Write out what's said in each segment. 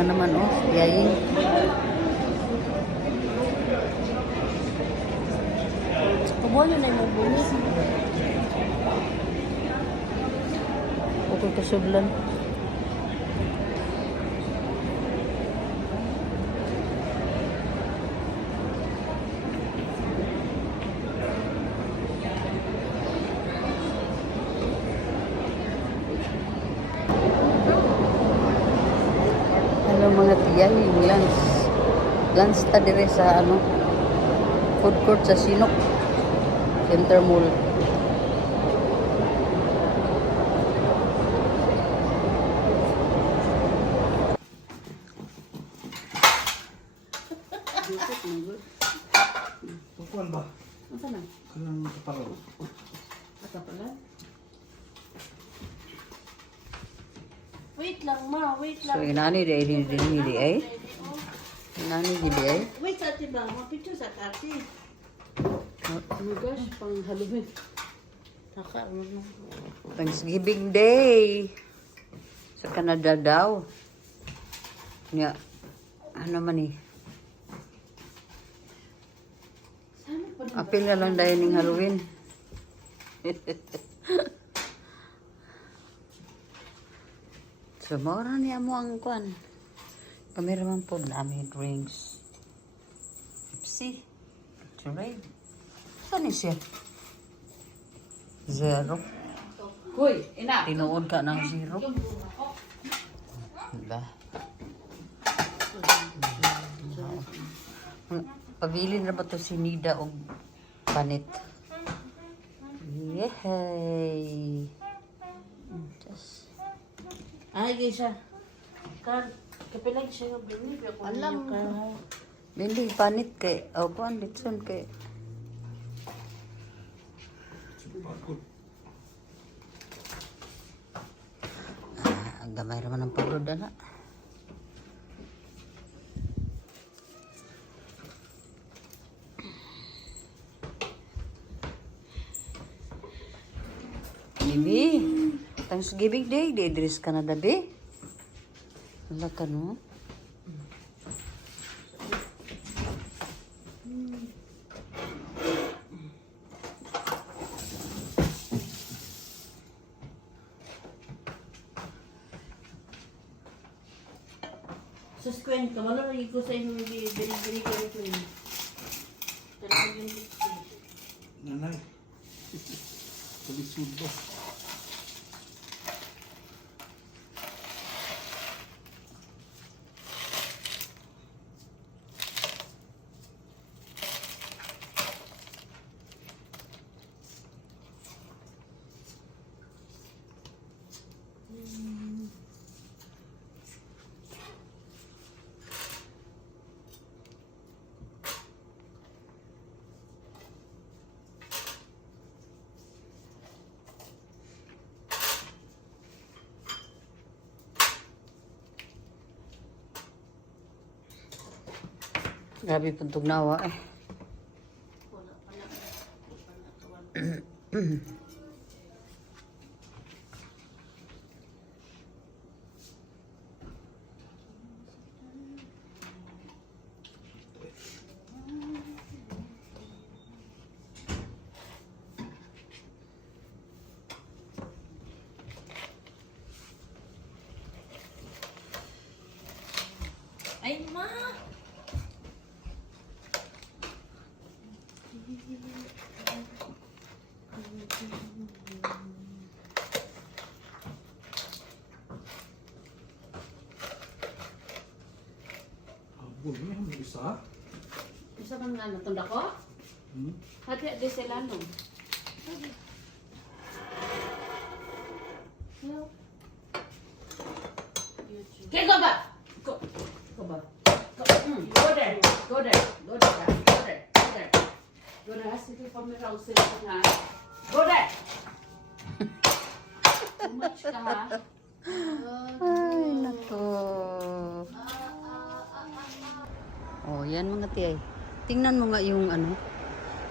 na naman, oh. Yayin. Kumoyo na yung bulis. Okay, kasudlan. Hello mga tiya, yung lunch. Lunch ta dire sa ano, food court sa Sinok. Center Mall. Pupuan ba? Masa na? Kanang kapalaw. Ata pala? Wait lang ma, wait So lang. inani di ay. Inani di ay. Wait sa atin ba? Mapicture sa kati. Oh my gosh, pang Halloween. Saka, ano. Thanksgiving Day. Sa Canada daw. Nya, ano man eh. Sana pa rin. Apil na lang dahil ng Halloween. So, maura niya mo ang kwan. Kameraman po namin drinks. Pepsi. Gatorade. Saan ni siya? Zero. Hoy, ina. Tinuod ka ng zero. Diba? Pabili na ba ito si Nida o panit? Yehey! Just... Ay, gisa. Kapilag siya yung binig. Alam ka. Bili panit kay... O kuan, litson kay... Ang gamay naman ng pagod na. Bibi, Thanksgiving Day, di-dress ka na dabi. Wala ka no? Sa square ka, wala lagi ko sa inyo bili-bili ko ito yun. Talagang yung picture. Nanay. Kalisod ba? Grabe puntog nawa eh. Wala pala. Wala kawan. Ay, ma! Abol niya, may isa. Isa man nga natunda ko? Hati di sila no. Okay, go back. Go. Go back. Go. Go there. Go there. Go there. Go there. Go there. Go there. Sige, pamiraw sila na. Go there. Too much ka ha. Ay, nako. Oh, yan mga tiyay. Tingnan mo nga yung ano.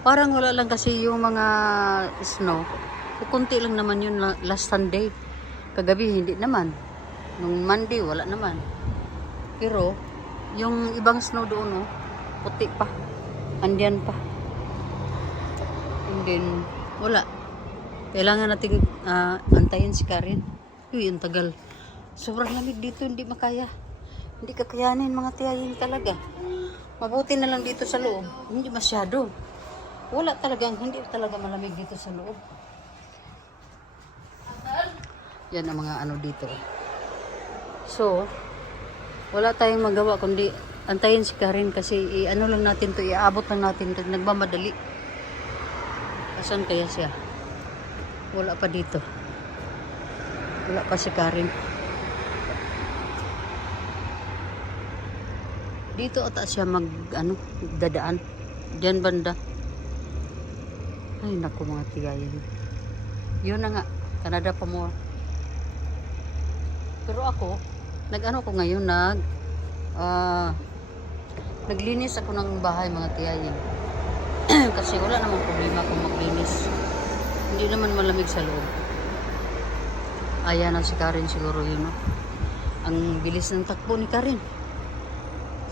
Parang wala lang kasi yung mga snow. Kunti lang naman yun last Sunday. Kagabi hindi naman. Nung Monday wala naman. Pero, yung ibang snow doon, oh, puti pa. Andiyan pa. And then, wala. Kailangan nating antayin si Karen. Uy, ang tagal. Sobrang lamig dito, hindi makaya. Hindi kakayanin mga tiyayin talaga. Mabuti na lang dito sa loob. Hindi masyado. Wala talagang, hindi talaga malamig dito sa loob. Yan ang mga ano dito. So, wala tayong magawa kundi antayin si Karen kasi ano lang natin to, iaabot lang natin to, nagmamadali. Asan kaya siya? Wala pa dito. Wala pa si Karen. Dito ata siya dadaan. Diyan banda. Ay naku mga tiyayin. Yun na nga. Canada pa more. Pero ako, nag-ano ko ngayon, naglinis ako ng bahay mga tiyayin. Kasi wala namang problema kung maglinis. Hindi naman malamig sa loob. Ayan na si Karen siguro yun. No? Ang bilis ng takbo ni Karen.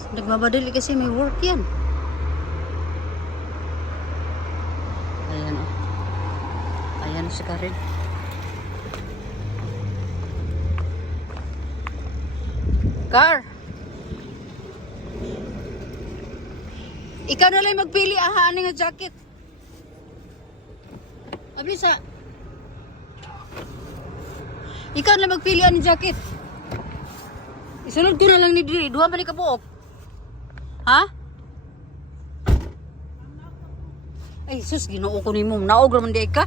Nagmamadali kasi may work yan. Ayan o. Ayan na si Karen. Car! Ikaw na lang magpili ani nga jacket. Abisa. Ikaw na magpili ani jacket. Isunod ko na lang ni diri, duha man ni kabuok. Ha? Ay sus, Ginoo ko nimo, naog ra man di ka.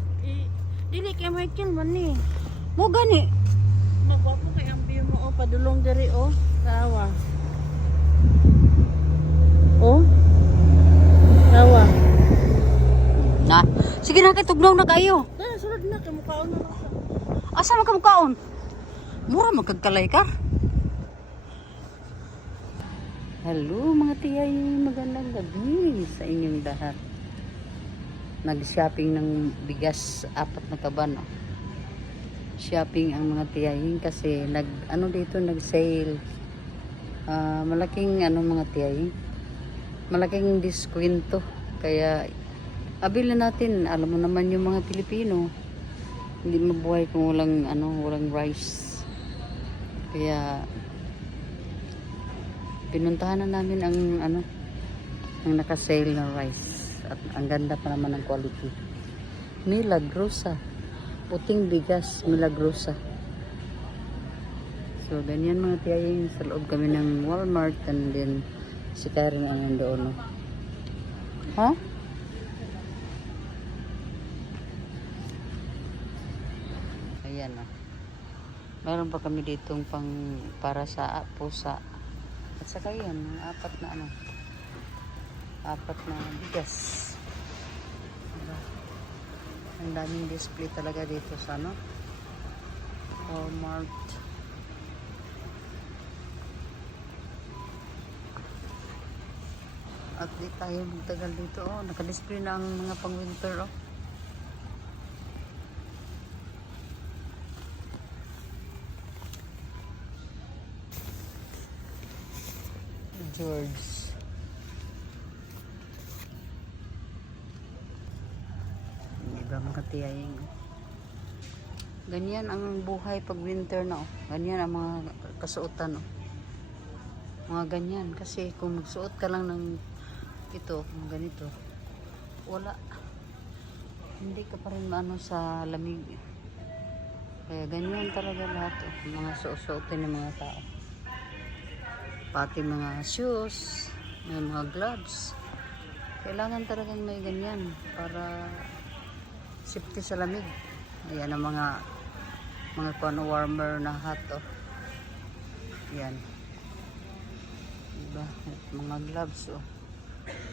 Dili kay Michael man ni. Mo gani. Magwapo kay ang biyo mo padulong diri Kawa. Oh. Kawa. Na, sige na kay tugnaw na kayo. Dala sulod na kay mukhaon na lang siya. Asa man ka mukaon? Mura magkagkalay ka. Hello mga tiyay, magandang gabi sa inyong lahat. Nag-shopping ng bigas, 4 na kaban. Oh. Shopping ang mga tiyayin kasi nag-sale. Malaking mga tiyayin. Malaking diskwento. Kaya abili natin, alam mo naman yung mga Pilipino. Hindi mabuhay kung walang rice. Kaya pinuntahan na namin ang naka-sale na rice at ang ganda pa naman ng quality. Milagrosa, puting bigas, Milagrosa. So ganyan mga tiyayin, sa loob kami ng Walmart and then si Karen ang nandoon. Ha? Ayan o. Meron pa kami ditong para sa pusa. At saka yan, 4 na 4 na bigas. Diba? Ang daming display talaga dito sa Walmart. At di tayo magtagal dito. Naka-display na ang mga pang-winter. George. Diba mga tiyayin? Ganyan ang buhay pag winter na. Ganyan ang mga kasuotan. Mga ganyan. Kasi kung magsuot ka lang ng ito, ganito, wala. Hindi ka pa rin maano sa lamig. Kaya ganyan talaga lahat. Mga suotin ng mga tao. Pati mga shoes, may mga gloves. Kailangan talagang may ganyan para safety sa lamig. Ayan ang mga warmer na hat. Yan. Diba? At mga gloves.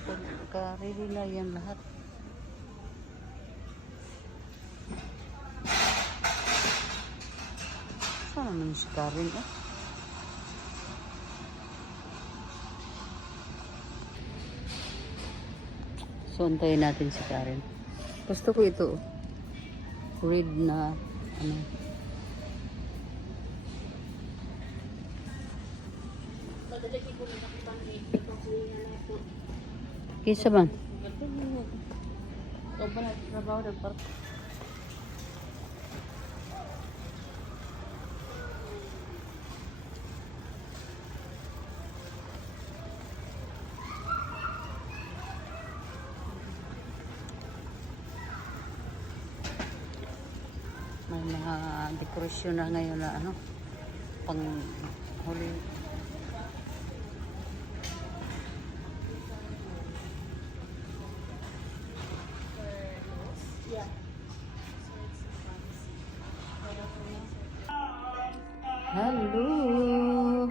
Pagka-ready na yan lahat. Saan naman si Karen? So, antayin natin si Karen. Gusto ko ito. Red na, Kisa bang? Ikaw ba nagtrabaho ng park? May mga dekorasyon na ngayon na ano, pang huli. Hello!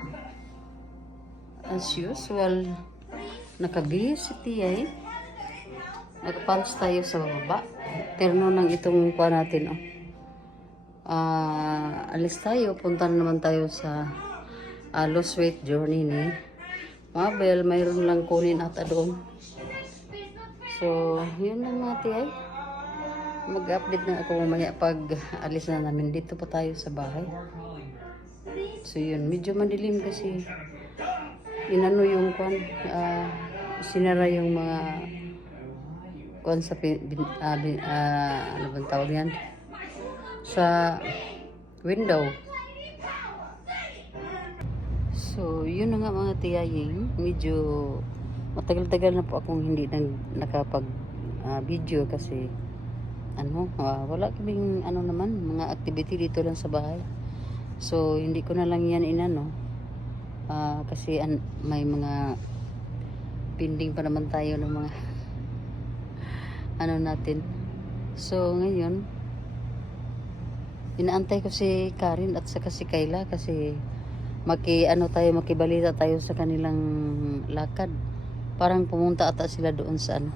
As usual, nakabihis si Tia eh. Nagpants tayo sa baba. Terno ng itong kuha natin oh. Alis tayo, punta na naman tayo sa lost weight journey ni Mabel. Mayroon lang kunin ata doon. So, yun lang mga tiyay. Mag-update na ako mamaya pag alis na namin. Dito pa tayo sa bahay. So, yun. Medyo madilim kasi inano yung kwan. Sinara yung mga kwan sa ano bang tawag yan? Sa window. So, yun na nga mga tiyaying. Medyo matagal-tagal na po akong hindi nakapag video kasi ano, wala kaming ano naman, mga activity dito lang sa bahay. So, hindi ko na lang yan inano. Kasi may mga pending pa naman tayo ng mga ano natin. So, ngayon inaantay ko si Karen at saka si Kayla kasi makibalita tayo sa kanilang lakad. Parang pumunta ata sila doon sa ano,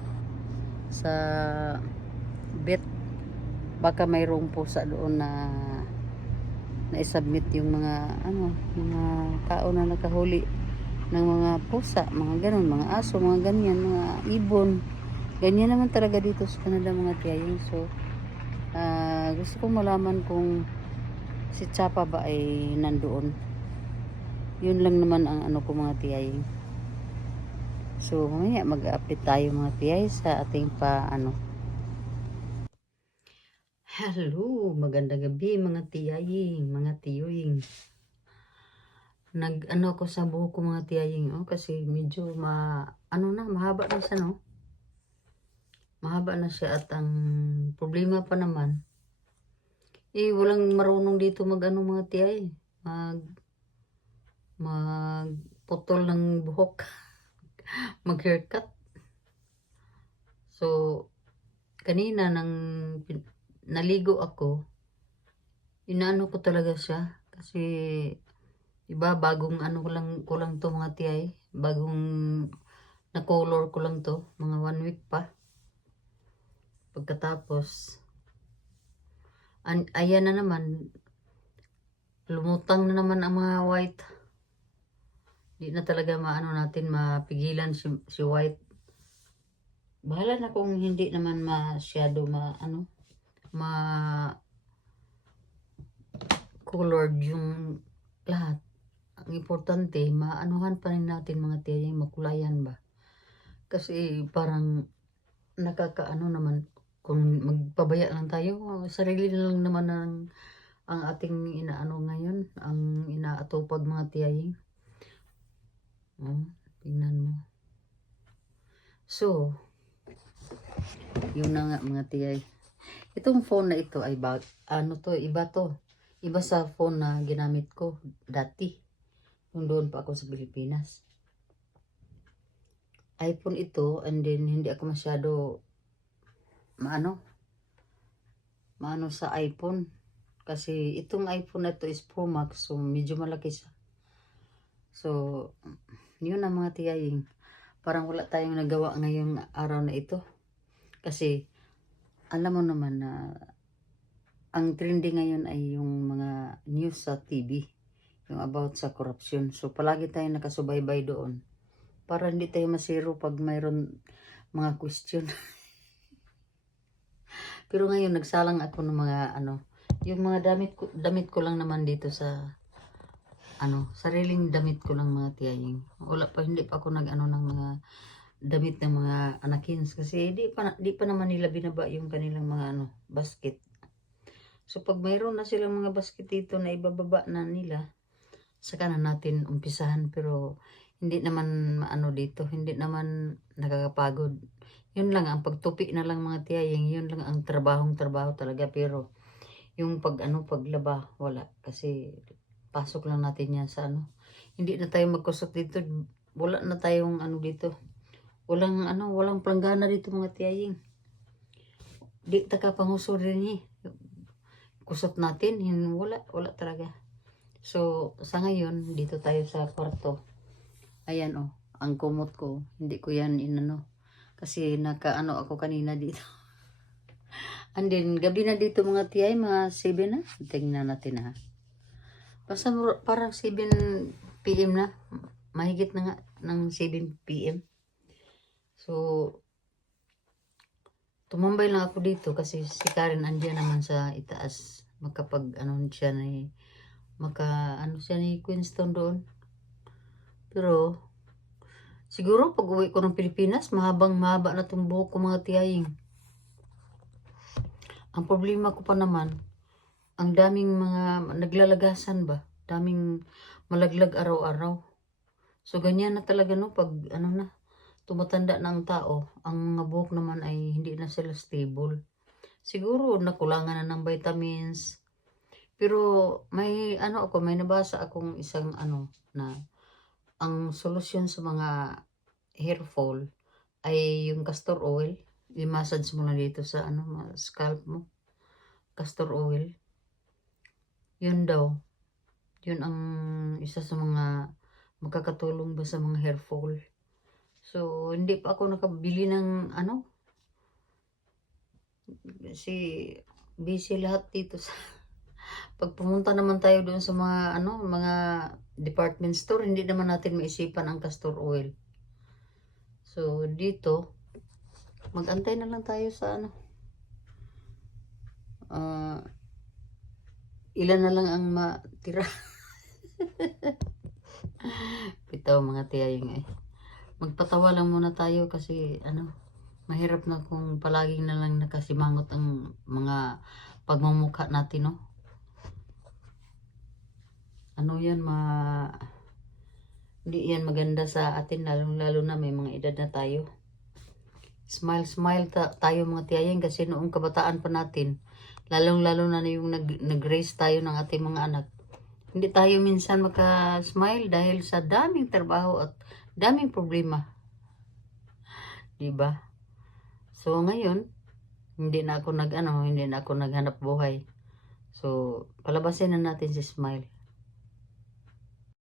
sa vet. Baka mayroong pusa doon na i-submit yung mga ano, mga tao na nakahuli ng mga pusa, mga ganun, mga aso, mga ganyan, mga ibon. Ganyan naman talaga dito sa Canada mga tiyayong. So, gusto kong malaman kung si Chapa ba ay nandoon. Yun lang naman ang ano ko mga tiyayong. So, mamaya mag-update tayo mga tiyay sa ating ano. Hello, magandang gabi mga tiyaying, mga tiyoying. Nag-ano ko sa buhok ko mga tiyaying, kasi medyo mahaba na siya, no? Mahaba na siya at ang problema pa naman, walang marunong dito mag-ano mga tiyay, magputol ng buhok, mag-haircut. So, kanina naligo ako, inaano ko talaga siya kasi iba bagong ano ko lang to mga tiyay, bagong na color ko lang to, mga 1 week pa. Pagkatapos ayan na naman, lumutang na naman ang mga white. Di na talaga mapigilan si white. Bahala na kung hindi naman masyado colored yung lahat. Ang importante, maanuhan pa rin natin mga tiyay, makulayan ba? Kasi parang nakakaano naman, kung magpabaya lang tayo, sarili lang naman ang ating inaano ngayon, ang inaatupag mga tiyay. Tingnan mo. So, yun na nga mga tiyay. Itong phone na ito ay iba to. Iba sa phone na ginamit ko dati. Nung doon pa ako sa Pilipinas. iPhone ito, and then hindi ako masyado maano sa iPhone. Kasi itong iPhone na ito is Pro Max, so medyo malaki siya. So, yun na mga tiyaying. Parang wala tayong nagawa ngayong araw na ito. Kasi, alam mo naman na ang trending ngayon ay yung mga news sa TV. Yung about sa corruption. So, palagi tayong nakasubaybay doon. Para hindi tayo masiro pag mayroon mga question. Pero ngayon, nagsalang ako ng mga yung mga damit ko lang naman dito sa sariling damit ko lang mga tiyaying. Hindi pa ako nag-ano ng mga damit ng mga anakins kasi di pa naman nila binaba yung kanilang mga basket. So pag mayroon na silang mga basket dito na ibababa na nila, saka na natin umpisahan, pero hindi naman dito, hindi naman nakakapagod. Yun lang ang pagtupi na lang mga tiyaying, yun lang ang trabaho talaga, pero yung paglaba wala kasi pasok lang natin yan sa hindi na tayo magkusot dito, wala na tayong dito. Walang planggana dito mga tiyaying. Di taka panguso rin kusot natin, wala talaga. So, sa ngayon, dito tayo sa kwarto. Ayan ang kumot ko. Hindi ko yan kasi ako kanina dito. And then, gabi na dito mga tiyay, mga 7 na. Tingnan natin ha. Basta parang 7 PM na. Mahigit na nga ng 7 PM. So, tumambay lang ako dito kasi si Karen andiyan naman sa itaas. Makapag siya siya ni Queenstown doon. Pero, siguro pag uwi ko ng Pilipinas, mahaba na itong buhok ko mga tiyaying. Ang problema ko pa naman, ang daming mga naglalagasan ba? Daming malaglag araw-araw. So, ganyan na talaga pag tumatanda na ang tao, ang mga buhok naman ay hindi na sila stable. Siguro nakulangan na ng vitamins. Pero may may nabasa akong isang na ang solusyon sa mga hair fall ay yung castor oil. I-massage mo na dito sa scalp mo. Castor oil. Yun daw. Yun ang isa sa mga makakatulong ba sa mga hair fall. So, hindi pa ako nakabili ng busy lahat dito sa pag pumunta naman tayo doon sa mga mga department store, hindi naman natin maisipan ang castor oil. So, dito mag-antay na lang tayo sa ilan na lang ang matira. Bitaw mga tiyaying magpatawa lang muna tayo kasi mahirap na kung palaging na lang nakasimangot ang mga pagmumukha natin hindi yan maganda sa atin, lalo na may mga edad na tayo. Smile tayo mga tiyaying kasi noong kabataan pa natin, lalo na yung nag-raise tayo ng ating mga anak, hindi tayo minsan maka-smile dahil sa daming trabaho at daming problema. Diba? So ngayon, hindi na ako naghanap buhay. So palabasin na natin si smile.